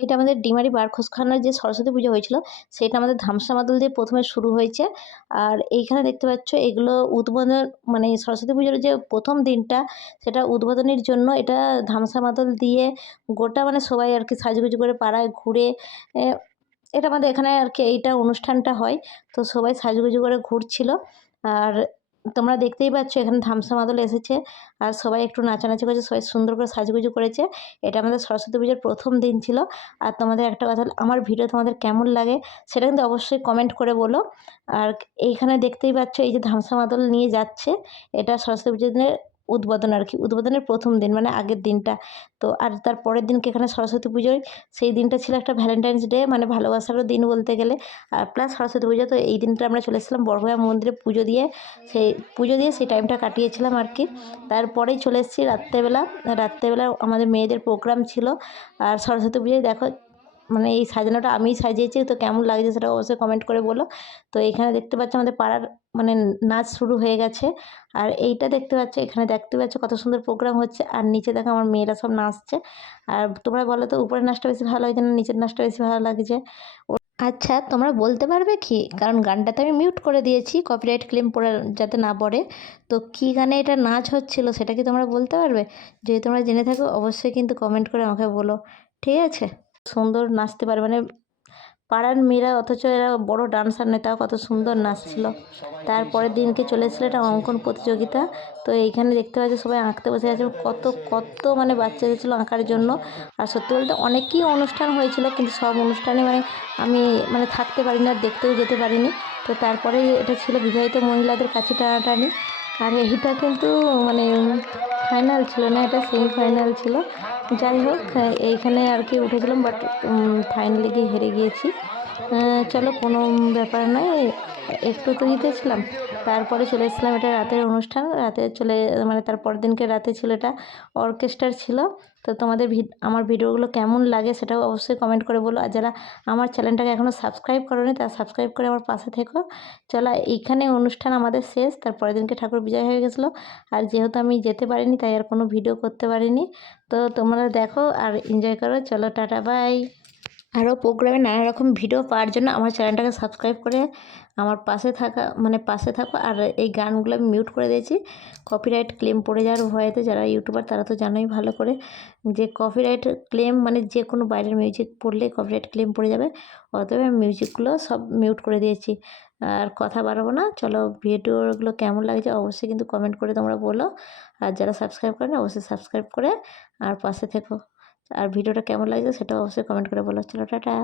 এটা আমাদের ডিমারি বারখোসখানার যে সরস্বতী পুজো হয়েছিল, সেটা আমাদের ধামসা মাদল দিয়ে প্রথমে শুরু হয়েছে। আর এইখানে দেখতে পাচ্ছ, এগুলো উদ্বোধন মানে সরস্বতী পুজোর যে প্রথম দিনটা, সেটা উদ্বোধনের জন্য এটা ধামসা মাদল দিয়ে গোটা মানে সবাই আর কি সাজুগুজু করে পাড়ায় ঘুরে এটা আমাদের এখানে আর কি এইটা অনুষ্ঠানটা হয়। তো সবাই সাজুগুজু করে ঘুরছিল। আর তোমরা দেখতেই পাচ্ছ এখানে ধামসা মাদল এসেছে। আর সবাই একটু নাচানাচি করেছে, সবাই সুন্দর করে সাজুগুজু করেছে। এটা আমাদের সরস্বতী পুজোর প্রথম দিন ছিল। আর তোমাদের একটা কথা, আমার ভিডিও তোমাদের কেমন লাগে সেটা কিন্তু অবশ্যই কমেন্ট করে বলো। আর এইখানে দেখতেই পাচ্ছ এই যে ধামসা মাদল নিয়ে যাচ্ছে। এটা সরস্বতী পুজোর দিনের উদ্বোধন আর কি, উদ্বোধনের প্রথম দিন মানে আগের দিনটা। তো আর তার পরের দিনকে এখানে সরস্বতী পুজোয়, সেই দিনটা ছিল একটা ভ্যালেন্টাইন্স ডে মানে ভালোবাসারও দিন বলতে গেলে। আর প্লাস সরস্বতী পুজো, তো এই দিনটা আমরা চলে এসেছিলাম বড়ভূয়া মন্দিরে পুজো দিয়ে। সেই পুজো দিয়ে সেই টাইমটা কাটিয়েছিলাম আর কি। তারপরেই চলে এসেছি রাত্রেবেলা। রাত্রেবেলা আমাদের মেয়েদের প্রোগ্রাম ছিল। আর সরস্বতী পুজোয় দেখো মানে এই সাজানোটা আমিই সাজিয়েছি, তো কেমন লাগছে সেটা অবশ্যই কমেন্ট করে বলো। তো এখানে দেখতে পাচ্ছ আমাদের পাড়ার মানে নাচ শুরু হয়ে গেছে। আর এইটা দেখতে পাচ্ছ, এখানে দেখতে পাচ্ছ কত সুন্দর প্রোগ্রাম হচ্ছে। আর নিচে দেখো আমার মেয়েরা সব নাচছে। আর তোমরা বলো তো, উপরের নাচটা বেশি ভালো হয়েছে না নিচের নাচটা বেশি ভালো লাগছে? আচ্ছা তোমরা বলতে পারবে কি? কারণ গানটা তো আমি মিউট করে দিয়েছি কপিরাইট ক্লেম পড়ে যাতে না পড়ে। তো কী গানে এটা নাচ হচ্ছিল সেটা কি তোমরা বলতে পারবে? যদি তোমরা জেনে থাকো, অবশ্যই কিন্তু কমেন্ট করে আমাকে বলো। ঠিক আছে? সুন্দর নাচতে পারে। মানে পাড়ার মেয়েরা অথচ এরা বড় ডান্সার নয়, তাও কত সুন্দর নাচছিল। তারপরের দিনকে চলে এসেছিল একটা অঙ্কন প্রতিযোগিতা। তো এইখানে দেখতে পাচ্ছি সবাই আঁকতে বসে গেছে কত কত মানে বাচ্চা এসেছিল আঁকার জন্য। আর সত্যি বলতে অনেকই অনুষ্ঠান হয়েছিল, কিন্তু সব অনুষ্ঠানে মানে আমি মানে থাকতে পারিনি আর দেখতেও যেতে পারিনি। তো তারপরে এটা ছিল বিবাহিত মহিলাদের কাছে টানাটানি। আর এইটা কিন্তু মানে ফাইনাল ছিল না, এটা সেমি ফাইনাল ছিল। যাই হোক, এইখানে আর কি উঠেছিলাম বাট ফাইনালি গিয়ে হেরে গিয়েছি। চলো কোনো ব্যাপার নয়, একটু তো জিতেছিলাম। তারপরে চলে এসেছিলাম এটা রাতের অনুষ্ঠান, রাতে চলে মানে তার পরের দিনকে রাতে ছিল এটা অর্কেস্ট্রার ছিল। তো তোমাদের আমার ভিডিওগুলো কেমন লাগে সেটাও অবশ্যই কমেন্ট করে বলো। আর যারা আমার চ্যানেলটাকে এখনও সাবস্ক্রাইব করোনি, তারা সাবস্ক্রাইব করে আমার পাশে থেকো। চলো, এইখানে অনুষ্ঠান আমাদের শেষ, তার পরের দিনকে ঠাকুর বিজয় হয়ে গেছিল। আর যেহেতু আমি যেতে পারিনি, তাই আর কোনো ভিডিও করতে পারিনি। তো তোমরা দেখো আর এনজয় করো। চলো, টাটা বাই আরও প্রোগ্রামে নানা রকম ভিডিও পাওয়ার জন্য আমার চ্যানেলটাকে সাবস্ক্রাইব করে আমার পাশে থাকা মানে পাশে থাকো। আর এই গানগুলো আমি মিউট করে দিয়েছি। কপিরাইট ক্লেম পড়ে যাওয়ার ভয়েতে যারা ইউটিউবার তারা তো জানোই ভালো করে যে কপিরাইট ক্লেম মানে যে কোনো বাইরের মিউজিক পড়লে কপিরাইট ক্লেম পড়ে যাবে। অতএব আমি মিউজিকগুলো সব মিউট করে দিয়েছি। আর কথা বাড়াবো না। চলো ভিডিওগুলো কেমন লাগছে অবশ্যই কিন্তু কমেন্ট করে তোমরা বলো। আর যারা সাবস্ক্রাইব করেন অবশ্যই সাবস্ক্রাইব করে আর পাশে থেকো। আর ভিডিওটা কেমন লাগছে সেটা অবশ্যই কমেন্ট করে বলো। চলো টাটা।